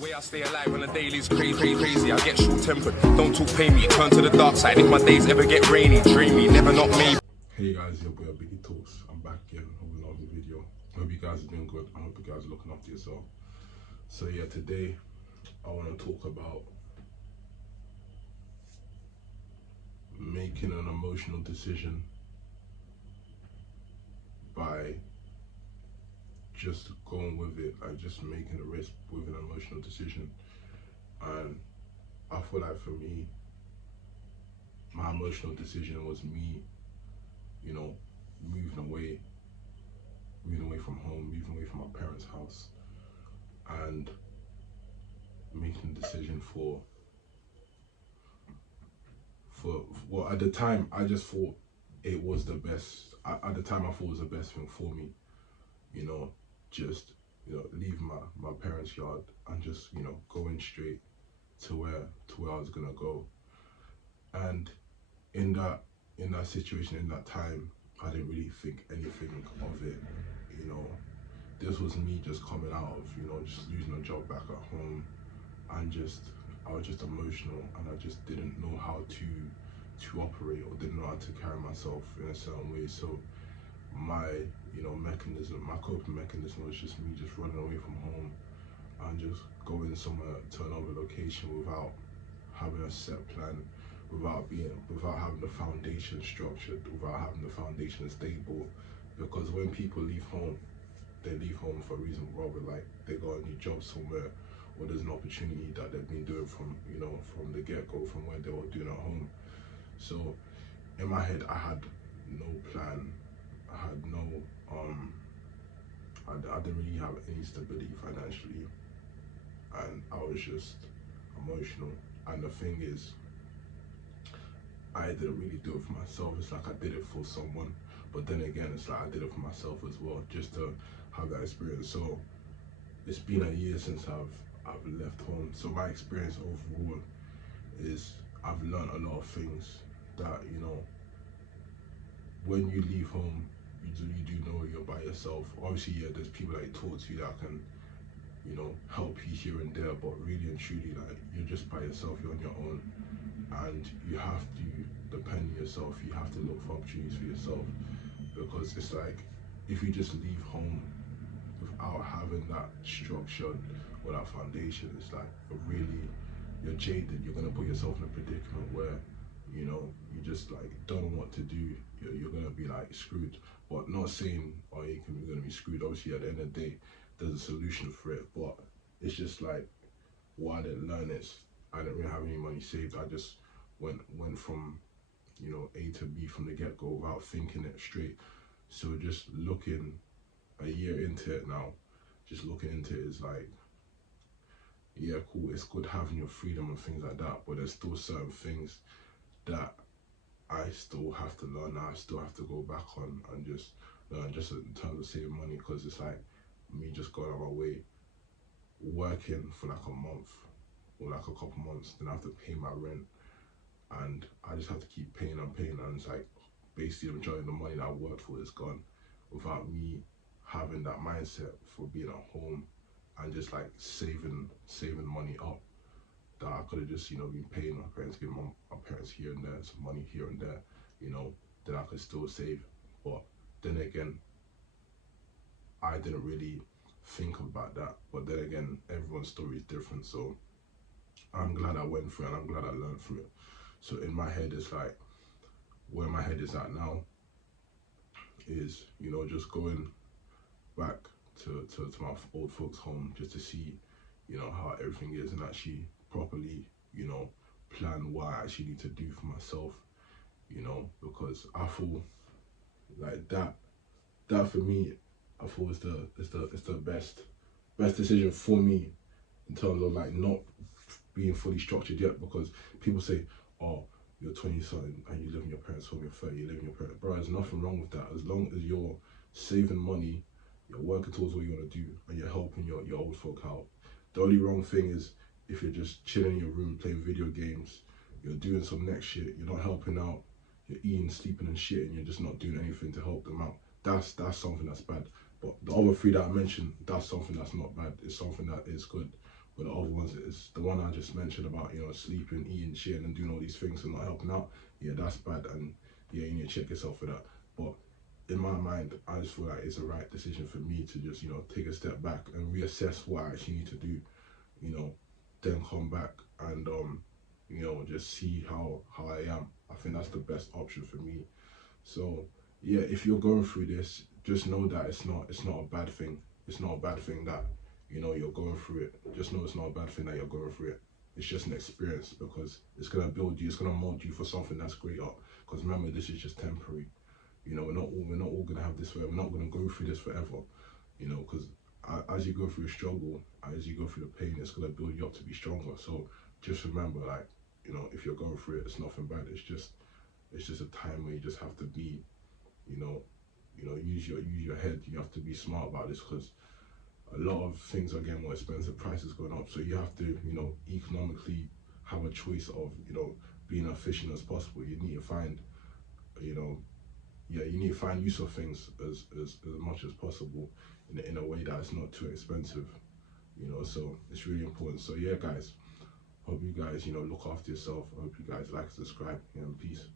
way I stay alive when the daily's crazy, I get short-tempered. Don't talk pay me, turn to the dark side. If my days ever get rainy, dreamy, never not maybe. Hey guys, your boy Biggie Talks. I'm back again with another video. Hope you guys are doing good. I hope you guys are looking after yourself. So yeah, today I want to talk about making an emotional decision by just going with it, like just making a risk with an emotional decision. And I feel like for me, my emotional decision was me, moving away from home, moving away from my parents' house, and making a decision for well, at the time I just thought it was the best. At the time I thought it was the best thing for me, just leave my parents' yard and just going straight to where I was gonna go. And in that situation, in that time, I didn't really think anything of it. This was me just coming out of just losing a job back at home, and I was just emotional, and I just didn't know how to operate, or didn't know how to carry myself in a certain way. So my my coping mechanism was just me just running away from home and just going somewhere to another location without having a set plan, without having the foundation structured, without having the foundation stable. Because when people leave home, they leave home for a reason, rather like they got a new job somewhere, or there's an opportunity that they've been doing from the get-go, from where they were doing at home. So in my head I had no plan. I had no I didn't really have any stability financially, and I was just emotional. And the thing is, I didn't really do it for myself. It's like I did it for someone, but then again, it's like I did it for myself as well, just to have that experience. So it's been a year since I've left home. So my experience overall is I've learned a lot of things that when you leave home, you do know you're by yourself. Obviously, yeah, there's people that you talk to that can help you here and there, but really and truly, like, you're just by yourself, you're on your own, and you have to depend on yourself. You have to look for opportunities for yourself, because it's like, if you just leave home without having that structure or that foundation, it's like you're jaded. You're gonna put yourself in a predicament where you just like don't know what to do. You're gonna be like screwed. But not saying you're gonna be screwed. Obviously, at the end of the day, there's a solution for it. But it's just like, what I didn't learn is I didn't really have any money saved. I just went from A to B from the get-go without thinking it straight. So just looking a year into it now, just looking into it is like, yeah, cool, it's good having your freedom and things like that, but there's still certain things that I still have to learn. I still have to go back on and just learn, just in terms of saving money. Because it's like me just going out my way, working for like a month or like a couple months, then I have to pay my rent, and I just have to keep paying and paying, and it's like basically the majority of the money that I worked for is gone, without me having that mindset for being at home and just like saving money up, that I could have just been paying my parents, giving my parents here and there some money here and there, that I could still save. But then again, I didn't really think about that. But then again, everyone's story is different, so I'm glad I went through it, and I'm glad I learned through it. So in my head, it's like, where my head is at now is just going back to my old folks' home, just to see how everything is, and actually properly plan what I actually need to do for myself, because I feel like that for me, I feel it's the best decision for me, in terms of like not being fully structured yet. Because people say, oh, you're 20 something and you live in your parents' home, you're 30, you live in your parents'. Bro, there's nothing wrong with that, as long as you're saving money, you're working towards what you want to do, and you're helping your old folk out. The only wrong thing is if you're just chilling in your room playing video games, you're doing some next shit, you're not helping out, you're eating, sleeping and shit, and you're just not doing anything to help them out. That's something that's bad. But the other three that I mentioned, that's something that's not bad. It's something that is good. But the other ones is the one I just mentioned about, you know, sleeping, eating shit and doing all these things and not helping out. Yeah, that's bad, and yeah, you need to check yourself for that. But in my mind, I just feel like it's a right decision for me to just, you know, take a step back and reassess what I actually need to do, you know, then come back and you know, just see how I am. I think that's the best option for me. So yeah, if you're going through this, just know that it's not a bad thing. It's not a bad thing that, you know, you're going through it. Just know it's not a bad thing that you're going through it. It's just an experience, because it's gonna build you. It's gonna mold you for something that's greater. Because remember, this is just temporary. You know, we're not all gonna have this forever. We're not gonna go through this forever. You know, because as you go through a struggle, as you go through the pain, it's gonna build you up to be stronger. So just remember, like, you know, if you're going through it, it's nothing bad. It's just a time where you just have to be, you know, use your head. You have to be smart about this, because a lot of things are getting more expensive. Prices going up, so you have to, you know, economically have a choice of, you know, being efficient as possible. You need to find, you know, yeah, you need to find use of things as much as possible in a way that's not too expensive. You know, so it's really important. So yeah, guys, hope you guys, you know, look after yourself. I hope you guys like, subscribe, and peace.